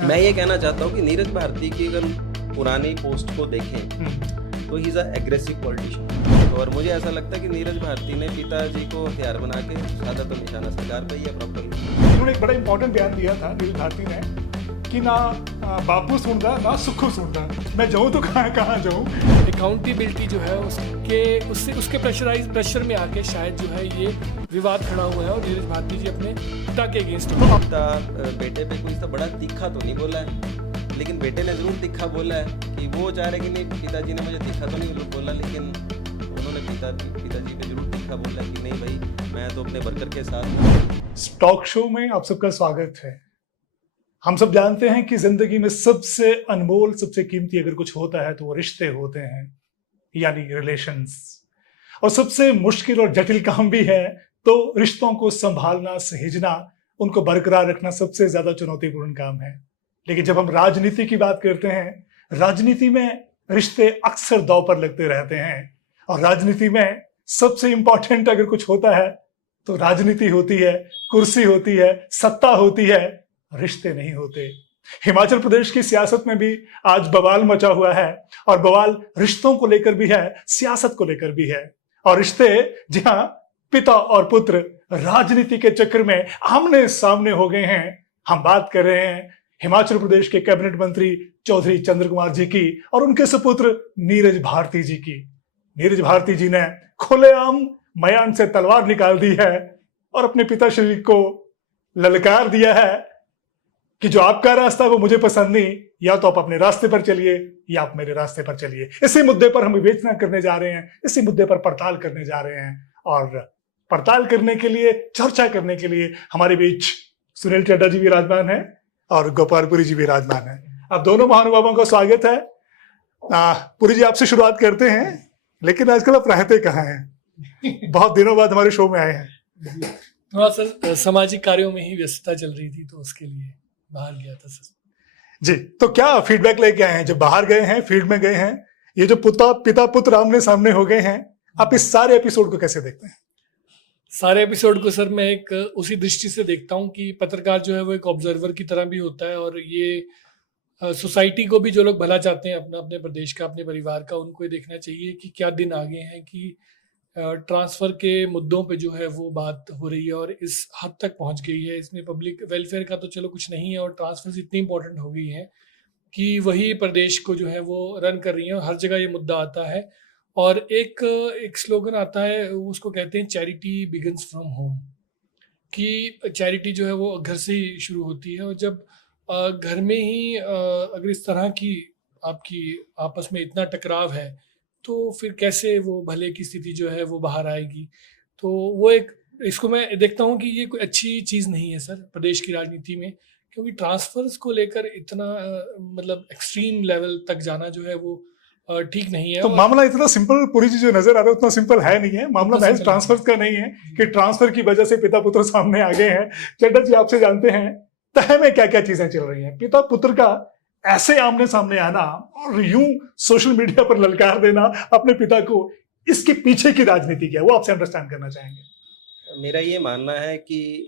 मैं ये कहना चाहता हूँ कि नीरज भारती की अगर पुरानी पोस्ट को देखें तो he is a aggressive politician, और मुझे ऐसा लगता है कि नीरज भारती ने पिताजी को हथियार बना के साधा तो निशाना सरकार पे ही है प्रॉपरली। उन्होंने एक बड़ा इंपॉर्टेंट बयान दिया था नीरज भारती ने कि ना बापू सुनता ना सुखू सुनता, मैं जाऊँ तो कहाँ जाऊँ। अकाउंटेबिलिटी जो है उसके प्रेशर में आके शायद जो है ये विवाद खड़ा हुआ है और नीरज भारती जी अपने पिता के अगेंस्ट पिता बेटे पे कोई सा बड़ा तीखा तो नहीं बोला है, लेकिन बेटे ने जरूर तीखा बोला है कि वो चाह रहे कि नहीं पिताजी ने मुझे तीखा तो नहीं बोला, लेकिन उन्होंने पिताजी पे जरूर तीखा बोला कि नहीं भाई मैं तो अपने वर्कर के साथ। टॉक शो में आप सबका स्वागत है। हम सब जानते हैं कि जिंदगी में सबसे अनमोल सबसे कीमती अगर कुछ होता है तो वो रिश्ते होते हैं, यानी रिलेशंस। और सबसे मुश्किल और जटिल काम भी है तो रिश्तों को संभालना, सहेजना, उनको बरकरार रखना सबसे ज्यादा चुनौतीपूर्ण काम है। लेकिन जब हम राजनीति की बात करते हैं, राजनीति में रिश्ते अक्सर दांव पर लगते रहते हैं। और राजनीति में सबसे इंपॉर्टेंट अगर कुछ होता है तो राजनीति होती है, कुर्सी होती है, सत्ता होती है, रिश्ते नहीं होते। हिमाचल प्रदेश की सियासत में भी आज बवाल मचा हुआ है, और बवाल रिश्तों को लेकर भी है, सियासत को लेकर भी है। और रिश्ते जहां पिता और पुत्र राजनीति के चक्कर में आमने सामने हो गए हैं। हम बात कर रहे हैं हिमाचल प्रदेश के कैबिनेट मंत्री चौधरी चंद्र कुमार जी की और उनके सुपुत्र नीरज भारती जी की। नीरज भारती जी ने खुलेआम मयान से तलवार निकाल दी है और अपने पिताश्री को ललकार दिया है कि जो आपका रास्ता है वो मुझे पसंद नहीं, या तो आप अपने रास्ते पर चलिए या आप मेरे रास्ते पर चलिए। इसी मुद्दे पर हम विवेचना करने जा रहे हैं, इसी मुद्दे पर पड़ताल करने जा रहे हैं। और पड़ताल करने के लिए, चर्चा करने के लिए हमारे बीच सुनील चड्डा जी भी विराजमान है और गोपालपुरी जी भी विराजमान है। अब दोनों महानुभावों का स्वागत है। पुरी जी, आपसे शुरुआत करते हैं, लेकिन आजकल आप रहते कहाँ हैं? बहुत दिनों बाद हमारे शो में आए हैं। थोड़ा सर सामाजिक कार्यों में ही व्यस्तता चल रही थी तो उसके लिए बाहर गया था सर जी। तो क्या फीडबैक लेके आए हैं जब बाहर गए हैं, फील्ड में गए हैं? ये जो पिता पुत्र आमने सामने हो गए हैं, आप इस सारे एपिसोड को कैसे देखते हैं? सारे एपिसोड को सर मैं एक उसी दृष्टि से देखता हूँ कि पत्रकार जो है वो एक ऑब्जर्वर की तरह भी होता है, और ये सोसाइटी को भी जो लोग भला चाहते हैं अपना, अपने प्रदेश का, अपने परिवार का, उनको ये देखना चाहिए कि क्या दिन आगे हैं कि ट्रांसफ़र के मुद्दों पे जो है वो बात हो रही है और इस हद तक पहुंच गई है। इसमें पब्लिक वेलफेयर का तो चलो कुछ नहीं है, और ट्रांसफर्स इतनी इंपॉर्टेंट हो गई हैं कि वही प्रदेश को जो है वो रन कर रही हैं, और हर जगह ये मुद्दा आता है। और एक स्लोगन आता है, उसको कहते हैं चैरिटी बिगिंस फ्रॉम होम, कि चैरिटी जो है वो घर से ही शुरू होती है। और जब घर में ही अगर इस तरह की आपकी आपस में इतना टकराव है तो फिर कैसे वो भले की स्थिति जो है वो बाहर आएगी। तो वो एक, इसको मैं देखता हूँ कि ये कोई अच्छी चीज़ नहीं है सर प्रदेश की राजनीति में, क्योंकि ट्रांसफर्स को लेकर इतना मतलब एक्सट्रीम लेवल तक जाना जो है वो ठीक नहीं है। तो मामला इतना सिंपल पुरी जी जो नजर आ रहा है उतना सिंपल है नहीं है। मामला महज ट्रांसफर का नहीं है कि ट्रांसफर की वजह से पिता पुत्र सामने आ गए हैं। चड्डा जी, आपसे जानते हैं तह में क्या क्या चीजें चल रही हैं? पिता पुत्र का ऐसे आमने सामने आना और यूं सोशल मीडिया पर ललकार देना अपने पिता को, इसके पीछे की राजनीति क्या है, वो आपसे अंडरस्टैंड करना चाहेंगे। मेरा ये मानना है कि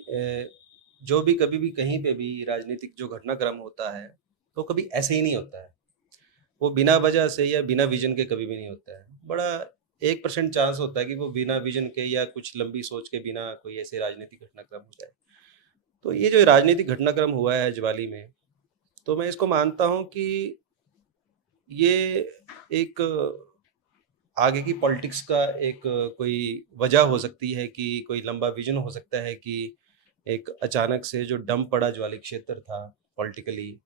जो भी कभी भी कहीं पे भी राजनीतिक जो घटनाक्रम होता है तो कभी ऐसे ही नहीं होता है। वो बिना वजह से या बिना विजन के कभी भी नहीं होता है। बड़ा 1% चांस होता है कि वो बिना विजन के या कुछ लंबी सोच के बिना कोई ऐसे राजनीतिक घटनाक्रम हो जाए। तो ये जो राजनीतिक घटनाक्रम हुआ है ज्वाली में, तो मैं इसको मानता हूँ कि ये एक आगे की पॉलिटिक्स का एक कोई वजह हो सकती है, कि कोई लंबा विजन हो सकता है कि एक अचानक से जो डंप पड़ा ज्वाली क्षेत्र था पॉलिटिकली,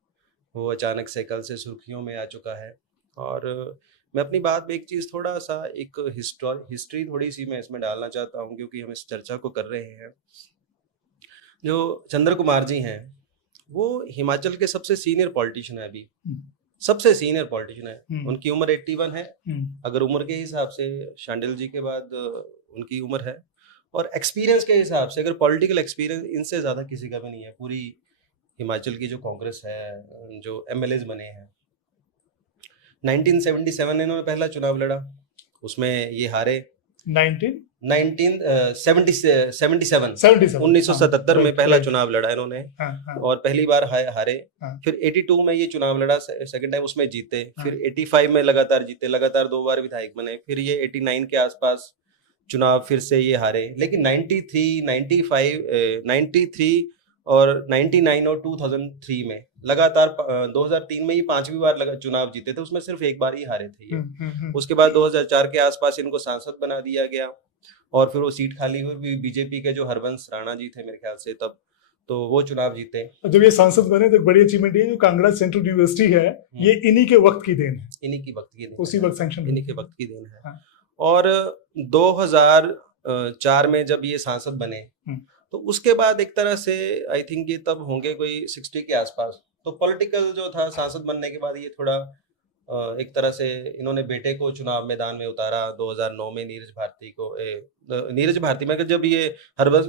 वो अचानक से कल से सुर्खियों में आ चुका है। और मैं अपनी बात में एक चीज़ थोड़ा सा एक हिस्ट्री थोड़ी सी मैं इसमें डालना चाहता हूँ, क्योंकि हम इस चर्चा को कर रहे हैं। जो चंद्र कुमार जी हैं वो हिमाचल के सबसे सीनियर पॉलिटिशियन है, अभी सबसे सीनियर पॉलिटिशियन है। उनकी उम्र 81 है। अगर उम्र के हिसाब से शांडिल जी के बाद उनकी उम्र है, और एक्सपीरियंस के हिसाब से अगर पॉलिटिकल एक्सपीरियंस इनसे ज़्यादा किसी का भी नहीं है। पूरी हिमाचल की जो कांग्रेस है, जो एमएलएज बने हैं, 1977 इन्होंने पहला चुनाव लड़ा, उसमें ये हारे। 1977 77 1977 में right, पहला right. चुनाव लड़ा इन्होंने हाँ, और पहली बार हारे। हाँ। फिर 82 में ये चुनाव लड़ा, सेकंड टाइम उसमें जीते। फिर 85 में लगातार जीते, लगातार 2 बार विधायक बने। फिर ये 89 के आसपास चुनाव फिर से ये हारे। लेकिन 93, 95, 93 और 99 और 2003 में लगातार 2003 में ये 5वीं बार चुनाव जीते थे, उसमें सिर्फ एक बार ही हारे थे ये। उसके बाद 2004 के आसपास इनको सांसद बना दिया गया और फिर वो सीट खाली हुई। बीजेपी के जो हरबंस राणा जी थे मेरे ख्याल से तब, तो वो चुनाव जीते। जब ये सांसद बने तो बड़ी अचीवमेंट ये जो कांगड़ा सेंट्रल यूनिवर्सिटी है ये इन्हीं के वक्त की देन है, इन्हीं की वक्त की देन, उसी वक्त सैंक्शन इन्हीं के वक्त की देन है। हाँ। और 2004 में जब ये सांसद बने तो उसके बाद एक तरह से आई थिंक ये तब होंगे कोई 60 के आसपास। तो पॉलिटिकल जो था, सांसद बनने के बाद ये थोड़ा एक तरह से इन्होंने बेटे को चुनाव मैदान में उतारा 2009 में नीरज भारती को। नीरज भारती में जब ये हरबंस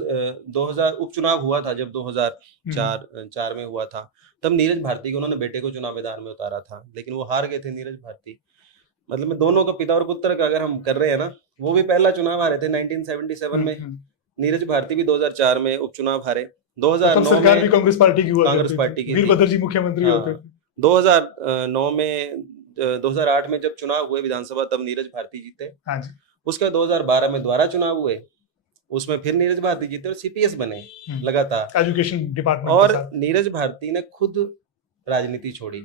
2000 उपचुनाव हुआ था, जब 2004 में हुआ था, तब नीरज भारती को उन्होंने बेटे को चुनाव मैदान में उतारा था, लेकिन वो हार गए थे नीरज भारती। मतलब मैं दोनों का, पिता और पुत्र का अगर हम कर रहे हैं ना, वो भी पहला चुनाव हारे थे 1977 में। नीरज भारती भी 2004 में उपचुनाव हारे। 2009 सरकार में भी कांग्रेस पार्टी की हुआ, कांग्रेस पार्टी की, वीरभद्र जी मुख्यमंत्री होते थे। 2009 में 2008 में जब चुनाव हुए विधानसभा, तब नीरज भारती जीते। हाँ जी। उसके 2012 में दोबारा चुनाव हुए, उसमें फिर नीरज भारती जीते और सीपीएस बने लगातार एजुकेशन डिपार्टमेंट। और नीरज भारती ने खुद राजनीति छोड़ी,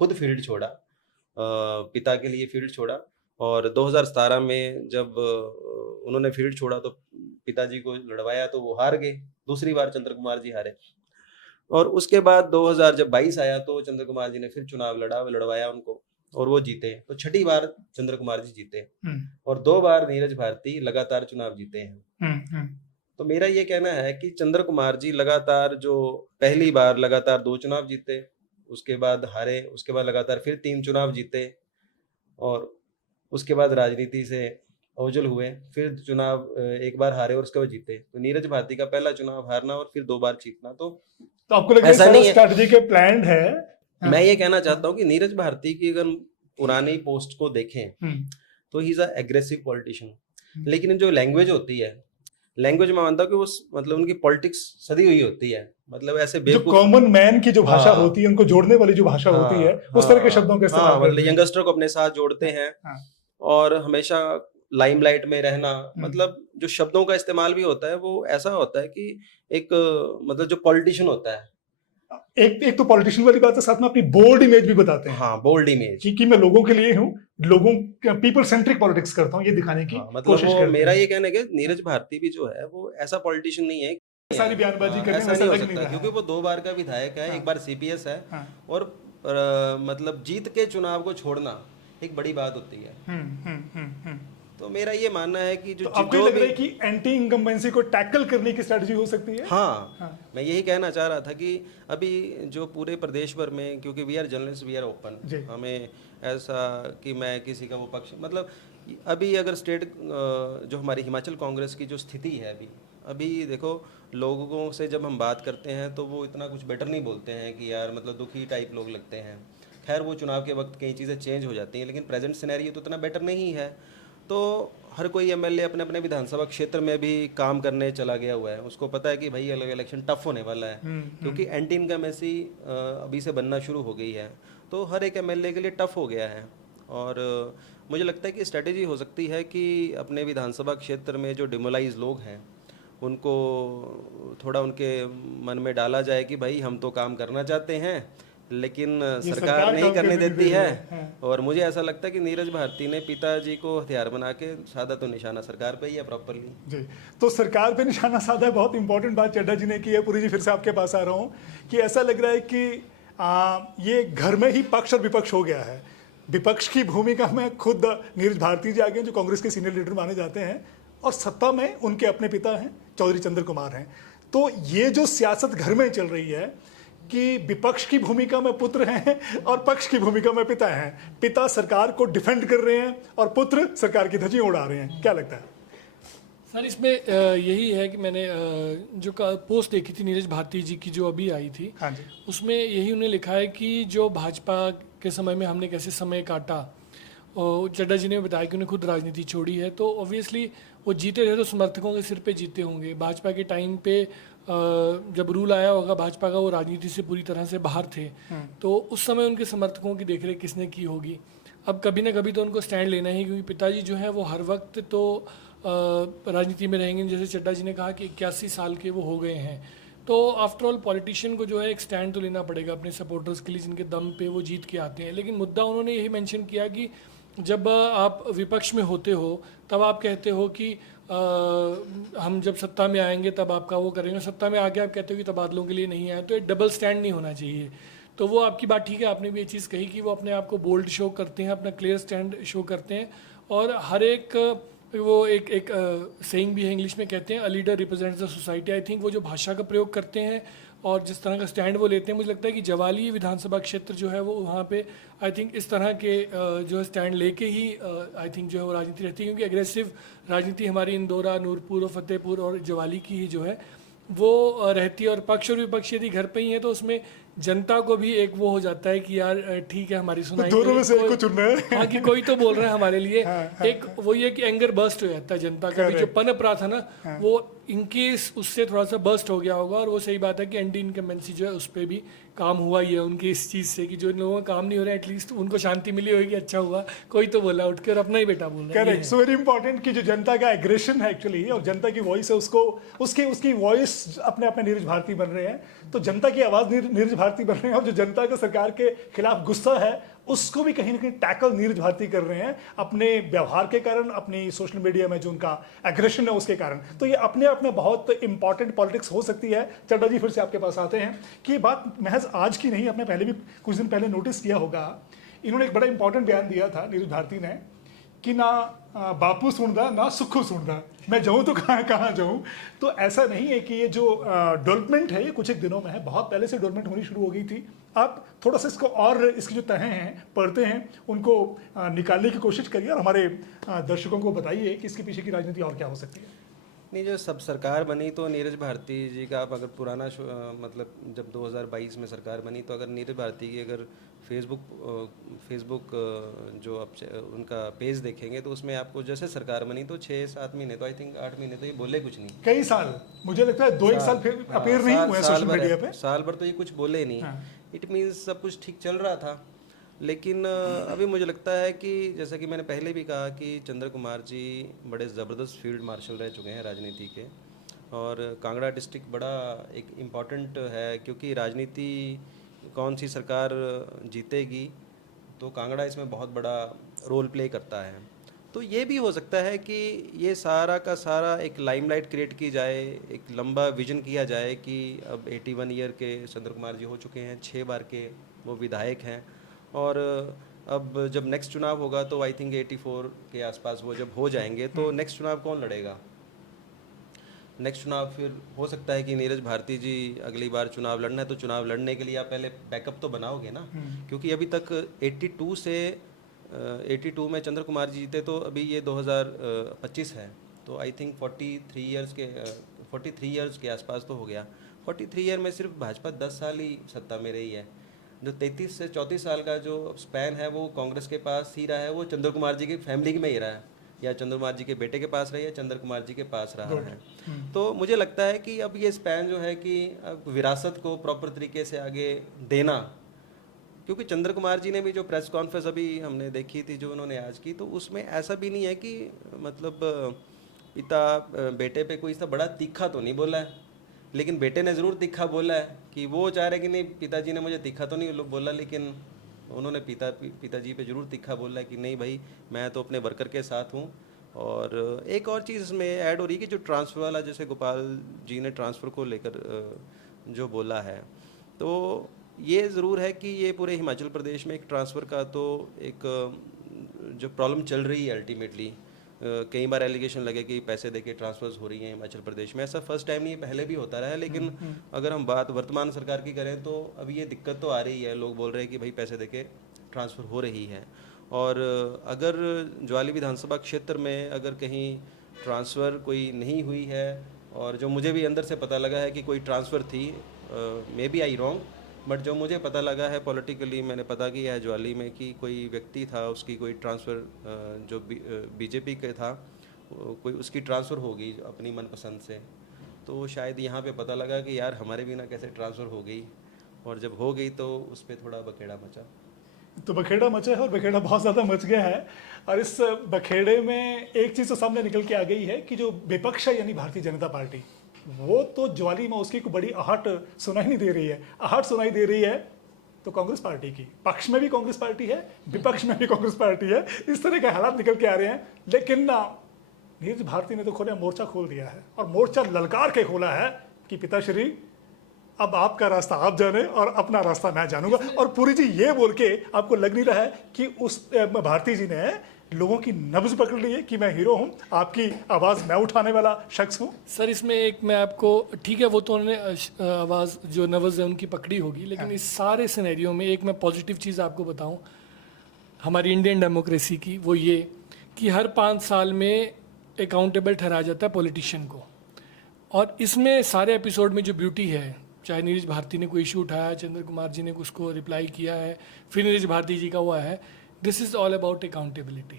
खुद फील्ड छोड़ा, पिता के लिए फील्ड छोड़ा। और 2017 में जब उन्होंने फील्ड छोड़ा तो पिताजी को लड़वाया तो वो हार गए, दूसरी बार चंद्र कुमार जी हारे। और उसके बाद 2022 आया तो चंद्र कुमार जी ने फिर चुनाव लड़वाया उनको और वो जीते। तो छठी बार चंद्र कुमार जी जीते और 2 बार नीरज भारती लगातार चुनाव जीते हैं। तो मेरा ये कहना है कि चंद्र कुमार जी लगातार, जो पहली बार लगातार 2 चुनाव जीते, उसके बाद हारे, उसके बाद लगातार फिर 3 चुनाव जीते और उसके बाद राजनीति से ओझल हुए, फिर चुनाव एक बार हारे और उसके बाद जीते। तो नीरज भारती का पहला चुनाव हारना और फिर 2 बार जीतना, तो आपको लग रहा है स्ट्रैटेजी के प्लान है? मैं ये कहना चाहता हूँ कि नीरज भारती की अगर पुरानी पोस्ट को देखें तो he is a aggressive politician. लेकिन जो लैंग्वेज होती है, लैंग्वेज में मानता हूँ कि वो मतलब उनकी पॉलिटिक्स सदी हुई होती है। मतलब ऐसे जो कॉमन मैन की जो भाषा होती है, उनको जोड़ने वाली जो भाषा होती है, उस तरह के शब्दों का इस्तेमाल करते हैं। मतलब यंगस्टर को अपने साथ जोड़ते हैं और हमेशा लाइमलाइट में रहना। मतलब जो शब्दों का इस्तेमाल भी होता है वो ऐसा होता है कि एक मतलब जो पॉलिटिशियन होता है, एक तो पॉलिटिशियन वाली बात है, साथ में अपनी बोल्ड इमेज भी बताते हैं। हाँ, बोल्ड इमेज कि मैं लोगों के लिए हूँ, लोगों पीपल सेंट्रिक पॉलिटिक्स करता हूँ, ये दिखाने की मतलब वो मेरा ये कहना है कि नीरज भारती भी जो है वो ऐसा पॉलिटिशियन नहीं है, सारी बयानबाजी करने ऐसा नहीं हो सकता, क्योंकि वो 2 बार का विधायक है, एक बार सीपीएस है और मतलब जीत के चुनाव को छोड़ना एक बड़ी बात होती है। तो मेरा ये मानना है कि जो आपको लग रहा है कि एंटी इनकम्बेंसी को टैकल करने की स्ट्रेटजी हो सकती है? हाँ, मैं यही कहना चाह रहा था कि अभी जो पूरे प्रदेश भर में, क्योंकि we are journalist, we are open, हमें ऐसा कि मैं किसी का वो पक्ष, मतलब अभी अगर स्टेट जो हमारी हिमाचल कांग्रेस की जो स्थिति है अभी देखो, लोगों से जब हम बात करते हैं तो वो इतना कुछ बेटर नहीं बोलते हैं कि यार मतलब दुखी टाइप लोग लगते हैं। खैर वो चुनाव के वक्त कई चीज़ें चेंज हो जाती हैं, लेकिन प्रेजेंट सिनेरियो तो इतना बेटर नहीं है। तो हर कोई एमएलए अपने अपने विधानसभा क्षेत्र में भी काम करने चला गया हुआ है, उसको पता है कि भाई अलग इलेक्शन टफ होने वाला है, क्योंकि एंटी इनकम्बेंसी अभी से बनना शुरू हो गई है, तो हर एक एमएलए के लिए टफ हो गया है। और मुझे लगता है कि स्ट्रेटेजी हो सकती है कि अपने विधानसभा क्षेत्र में जो डिमोलाइज लोग हैं उनको थोड़ा उनके मन में डाला जाए कि भाई हम तो काम करना चाहते हैं लेकिन सरकार नहीं करने देती है। और मुझे ऐसा लगता है कि नीरज भारती ने पिताजी को हथियार बना के साधा तो निशाना सरकार पे ही है प्रॉपरली जी। तो सरकार पे निशाना साधा है, बहुत इंपॉर्टेंट बात चड्ढा जी ने की है। पुरी जी फिर से आपके पास आ रहा हूँ कि ऐसा लग रहा है कि ये घर में ही पक्ष और विपक्ष हो गया है। विपक्ष की भूमिका में खुद नीरज भारती जी आ गए जो कांग्रेस के सीनियर लीडर माने जाते हैं, और सत्ता में उनके अपने पिता हैं चौधरी चंद्र कुमार हैं। तो ये जो सियासत घर में चल रही है कि विपक्ष की भूमिका में पुत्र हैं और पक्ष की भूमिका में पिता हैं, पिता सरकार को डिफेंड कर रहे हैं और पुत्र सरकार की धज्जियां उड़ा रहे हैं, क्या लगता है सर? इसमें यही है कि मैंने जो पोस्ट देखी थी नीरज भारती जी की जो अभी आई थी, हाँ जी, उसमें यही उन्हें लिखा है कि जो भाजपा के समय में हमने कैसे समय काटा और चड्ढा जी ने बताया कि उन्हें खुद राजनीति छोड़ी है, तो ऑब्वियसली वो जीते रहे तो समर्थकों के सिर पे जीते होंगे। भाजपा के टाइम पे जब रूल आया होगा भाजपा का, वो राजनीति से पूरी तरह से बाहर थे, तो उस समय उनके समर्थकों की देखरेख किसने की होगी। अब कभी ना कभी तो उनको स्टैंड लेना ही, क्योंकि पिताजी जो है वो हर वक्त तो राजनीति में रहेंगे। जैसे चड्ढा जी ने कहा कि 81 साल के वो हो गए हैं, तो आफ्टर ऑल पॉलिटिशियन को जो है एक स्टैंड तो लेना पड़ेगा अपने सपोर्टर्स के लिए, जिनके दम पे वो जीत के आते हैं। लेकिन मुद्दा उन्होंने यही मेंशन किया कि जब आप विपक्ष में होते हो तब आप कहते हो कि हम जब सत्ता में आएंगे तब आपका वो करेंगे, सत्ता में आके आप कहते हो कि तबादलों के लिए नहीं आए, तो एक डबल स्टैंड नहीं होना चाहिए। तो वो आपकी बात ठीक है, आपने भी ये चीज़ कही कि वो अपने आप को बोल्ड शो करते हैं, अपना क्लियर स्टैंड शो करते हैं, और हर एक वो एक सेइंग भी है इंग्लिश में, कहते हैं a leader represents the society. I think वो जो भाषा का प्रयोग करते हैं और जिस तरह का स्टैंड वो लेते हैं, मुझे लगता है कि जवाली विधानसभा क्षेत्र जो है वो वहाँ पे आई थिंक इस तरह के जो है स्टैंड लेके ही आई थिंक जो है वो राजनीति रहती है, क्योंकि एग्रेसिव राजनीति हमारी इंदौरा, नूरपुर और फतेहपुर और जवाली की ही जो है वो रहती है। और पक्ष और विपक्ष यदि घर पे ही है तो उसमें जनता को भी एक वो हो जाता है कि यार ठीक है हमारी सुनाई, दोनों में से एक को चुन रहे हैं। हाँ, कि कोई तो बोल रहा है हमारे लिए। हाँ, एक वो ये कि एंगर बर्स्ट हो जाता है जनता का भी, जो पनप रहा था ना वो इनकेस उससे थोड़ा सा बर्स्ट हो गया होगा। और वो सही बात है कि एंटी इनकम्बेंसी जो है उस पर भी काम हुआ ही है उनकी इस चीज़ से, कि जो इन लोगों का काम नहीं हो रहा है एटलीस्ट उनको शांति मिली होगी, अच्छा हुआ कोई तो बोला उठ के और अपना ही बेटा बोल रहा है। करेक्ट, सो वेरी इंपॉर्टेंट कि जो जनता का एग्रेशन है एक्चुअली, और जनता की वॉइस है, उसको उसकी वॉइस अपने आप में नीरज भारती बन रहे हैं, तो जनता की आवाज नीरज भारती बन रहे हैं, और जो जनता का सरकार के खिलाफ गुस्सा है उसको भी कहीं ना कहीं टैकल नीरज भारती कर रहे हैं अपने व्यवहार के कारण, अपनी सोशल मीडिया में जो उनका एग्रेशन है उसके कारण। तो ये अपने आप में बहुत इंपॉर्टेंट पॉलिटिक्स हो सकती है। चड्ढा जी फिर से आपके पास आते हैं कि ये बात महज आज की नहीं, आपने पहले भी कुछ दिन पहले नोटिस किया होगा, इन्होंने एक बड़ा इंपॉर्टेंट बयान दिया था नीरज भारती ने कि ना बापू सुनदा ना सुखू सुनदा, मैं जाऊं तो कहाँ जाऊं। तो ऐसा नहीं है कि ये जो डेवलपमेंट है ये कुछ एक दिनों में है, बहुत पहले से डेवलपमेंट होनी शुरू हो गई थी। आप थोड़ा सा इसको और इसकी जो तहें हैं पढ़ते हैं उनको निकालने की कोशिश करिए और हमारे दर्शकों को बताइए कि इसके पीछे की राजनीति और क्या हो सकती है। नहीं, जो सब सरकार बनी तो नीरज भारती जी का आप अगर पुराना मतलब जब 2022 में सरकार बनी, तो अगर नीरज भारती की अगर फेसबुक जो आप उनका पेज देखेंगे तो उसमें आपको जैसे सरकार बनी तो 6-7 महीने तो आई थिंक 8 महीने तो ये बोले कुछ नहीं, कई साल, मुझे लगता है 2-1 साल फिर अपेयर नहीं हुए सोशल मीडिया पे, साल भर तो ये कुछ बोले नहीं। इट मीन्स सब कुछ ठीक चल रहा था। लेकिन अभी मुझे लगता है कि जैसा कि मैंने पहले भी कहा कि चंद्र कुमार जी बड़े ज़बरदस्त फील्ड मार्शल रह चुके हैं राजनीति के, और कांगड़ा डिस्ट्रिक्ट बड़ा एक इम्पॉर्टेंट है, क्योंकि राजनीति कौन सी सरकार जीतेगी तो कांगड़ा इसमें बहुत बड़ा रोल प्ले करता है। तो ये भी हो सकता है कि ये सारा का सारा एक लाइमलाइट क्रिएट की जाए, एक लंबा विजन किया जाए कि अब 81 ईयर के चंद्र कुमार जी हो चुके हैं, 6 बार के वो विधायक हैं, और अब जब नेक्स्ट चुनाव होगा तो आई थिंक 84 के आसपास वो जब हो जाएंगे तो नेक्स्ट चुनाव कौन लड़ेगा? नेक्स्ट चुनाव फिर हो सकता है कि नीरज भारती जी अगली बार चुनाव लड़ना है, तो चुनाव लड़ने के लिए आप पहले बैकअप तो बनाओगे ना, क्योंकि अभी तक 82 में चंद्र कुमार जी जीते, तो अभी ये 2025 है, तो आई थिंक 43 इयर्स के आसपास तो हो गया। 43 ईयर में सिर्फ भाजपा 10 साल ही सत्ता में रही है। जो 33 से 34 साल का जो स्पैन है वो कांग्रेस के पास ही रहा है, वो चंद्र कुमार जी की फैमिली में ही रहा है, या चंद्र कुमार जी के बेटे के पास रही है, चंद्र कुमार जी के पास रहा है। तो मुझे लगता है कि अब ये स्पैन जो है कि अब विरासत को प्रॉपर तरीके से आगे देना, क्योंकि चंद्र कुमार जी ने भी जो प्रेस कॉन्फ्रेंस अभी हमने देखी थी जो उन्होंने आज की, तो उसमें ऐसा भी नहीं है कि मतलब पिता बेटे पे कोई इतना बड़ा तीखा तो नहीं बोला है, लेकिन बेटे ने ज़रूर तीखा बोला है कि वो चाह रहे कि नहीं पिताजी ने मुझे तीखा तो नहीं बोला, लेकिन उन्होंने पिताजी पे ज़रूर तीखा बोला है कि नहीं भाई मैं तो अपने वर्कर के साथ हूँ। और एक और चीज़ इसमें ऐड हो रही है कि जो ट्रांसफ़र वाला, जैसे गोपाल जी ने ट्रांसफ़र को लेकर जो बोला है, तो ये ज़रूर है कि ये पूरे हिमाचल प्रदेश में एक ट्रांसफ़र का तो एक जो प्रॉब्लम चल रही है अल्टीमेटली। कई बार एलिगेशन लगे कि पैसे देके ट्रांसफर्स हो रही हैं हिमाचल प्रदेश में, ऐसा फर्स्ट टाइम नहीं, पहले भी होता रहा है, लेकिन अगर हम बात वर्तमान सरकार की करें तो अब ये दिक्कत तो आ रही है, लोग बोल रहे हैं कि भाई पैसे देके ट्रांसफ़र हो रही है। और अगर ज्वाली विधानसभा क्षेत्र में अगर कहीं ट्रांसफ़र कोई नहीं हुई है, और जो मुझे भी अंदर से पता लगा है कि कोई ट्रांसफ़र थी, maybe I wrong, but जो मुझे पता लगा है पॉलिटिकली, मैंने पता किया है ज्वाली में कि कोई व्यक्ति था, उसकी कोई ट्रांसफ़र जो बीजेपी के था, कोई उसकी ट्रांसफ़र हो गई अपनी मनपसंद से। तो शायद यहाँ पे पता लगा कि यार हमारे बिना कैसे ट्रांसफ़र हो गई, और जब हो गई तो उस पर थोड़ा बखेड़ा मचा। तो बखेड़ा मचा है और बखेड़ा बहुत ज़्यादा मच गया है। और इस बखेड़े में एक चीज़ तो सामने निकल के आ गई है कि जो विपक्ष है यानी भारतीय जनता पार्टी, वो तो ज्वाली में उसकी कोई बड़ी आहट सुनाई नहीं दे रही है। आहट सुनाई दे रही है तो कांग्रेस पार्टी की, पक्ष में भी कांग्रेस पार्टी है, विपक्ष में भी कांग्रेस पार्टी है। इस तरह के हालात निकल के आ रहे हैं। लेकिन नीरज भारती ने तो खोला, मोर्चा खोल दिया है और मोर्चा ललकार के खोला है कि पिताश्री अब आपका रास्ता आप जाने और अपना रास्ता मैं जानूंगा। और पूरी जी ये बोल के आपको लग नहीं रहा है कि उस भारती जी ने लोगों की नब्ज पकड़ ली है कि मैं हीरो हूं, आपकी आवाज़ मैं उठाने वाला शख्स हूं? सर इसमें एक मैं आपको, ठीक है वो तो उन्होंने आवाज़ जो नब्ज है उनकी पकड़ी होगी, लेकिन इस सारे सिनेरियो में एक मैं पॉजिटिव चीज़ आपको बताऊं हमारी इंडियन डेमोक्रेसी की, वो ये कि हर 5 साल में अकाउंटेबल ठहराया जाता है पॉलिटिशियन को। और इसमें सारे एपिसोड में जो ब्यूटी है, चाहे नीरज भारती ने कोई इशू उठाया, चंद्र कुमार जी ने उसको रिप्लाई किया है, फिर नीरज भारती जी का हुआ है, this is all about accountability.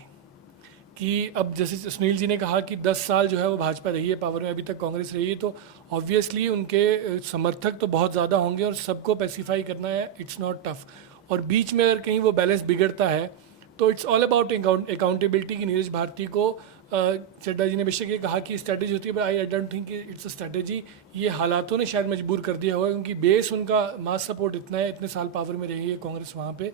कि अब जैसे सुनील जी ने कहा कि 10 साल जो है वो भाजपा रही है पावर में, अभी तक कांग्रेस रही है, तो ऑब्वियसली उनके समर्थक तो बहुत ज़्यादा होंगे और सबको पैसिफाई करना है, इट्स नॉट टफ। और बीच में अगर कहीं वो बैलेंस बिगड़ता है तो इट्स ऑल अबाउट अकाउंटेबिलिटी। की नीरज भारती को चड्डा जी ने बेशक ये कहा कि स्ट्रैटेजी होती है, but I don't think it's a strategy. ये हालातों ने शायद मजबूर कर दिया होगा, क्योंकि बेस उनका मास सपोर्ट इतना है, इतने साल पावर में रही है कांग्रेस वहाँ पे,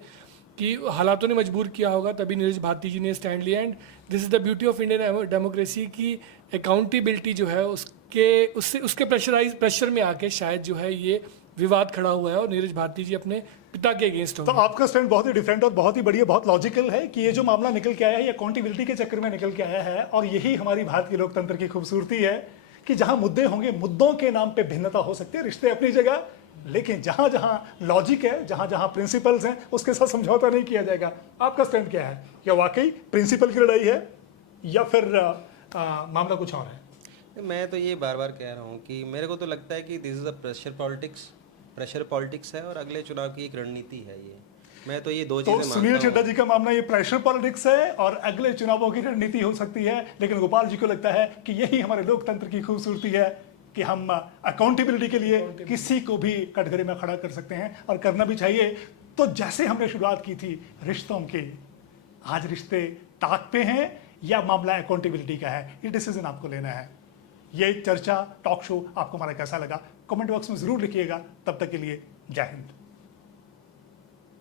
कि हालातों ने मजबूर किया होगा, तभी नीरज भारती जी ने स्टैंड लिया। And this is the beauty of Indian democracy की अकाउंटेबिलिटी जो है उसके प्रेशर में आके शायद जो है ये विवाद खड़ा हुआ है और नीरज भारती जी अपने पिता के अगेंस्ट हो तो गए। आपका स्टैंड बहुत ही डिफरेंट और बहुत ही बढ़िया, बहुत लॉजिकल है कि ये जो मामला निकल के आया है ये अकाउंटेबिलिटी के चक्कर में निकल के आया है। और यही हमारी भारतीय लोकतंत्र की खूबसूरती है कि जहां मुद्दे होंगे, मुद्दों के नाम पे भिन्नता हो सकती है, रिश्ते अपनी जगह, लेकिन जहां जहां लॉजिक है, जहां जहां प्रिंसिपल्स हैं, उसके साथ समझौता नहीं किया जाएगा। आपका स्टैंड क्या है? क्या वाकई प्रिंसिपल की लड़ाई है या फिर मामला कुछ और है? मैं तो ये बार बार कह रहा हूँ कि मेरे को तो लगता है कि this is a pressure politics है, और अगले चुनाव की एक रणनीति है ये। मैं तो ये दो तो चीज़ें सुनील मानता चड्डा हूँ। जी का मामना ये प्रेशर पॉलिटिक्स है और अगले चुनावों की रणनीति हो सकती है, लेकिन गोपाल जी को लगता है कि यही हमारे लोकतंत्र की खूबसूरती है कि हम अकाउंटेबिलिटी के लिए किसी को भी कटघरे में खड़ा कर सकते हैं और करना भी चाहिए। तो जैसे हमने शुरुआत की थी रिश्तों की, आज रिश्ते ताक पे हैं या मामला अकाउंटेबिलिटी का है, ये डिसीजन आपको लेना है। ये चर्चा टॉक शो आपको हमारा कैसा लगा, कमेंट बॉक्स में जरूर लिखिएगा। तब तक के लिए जय हिंद।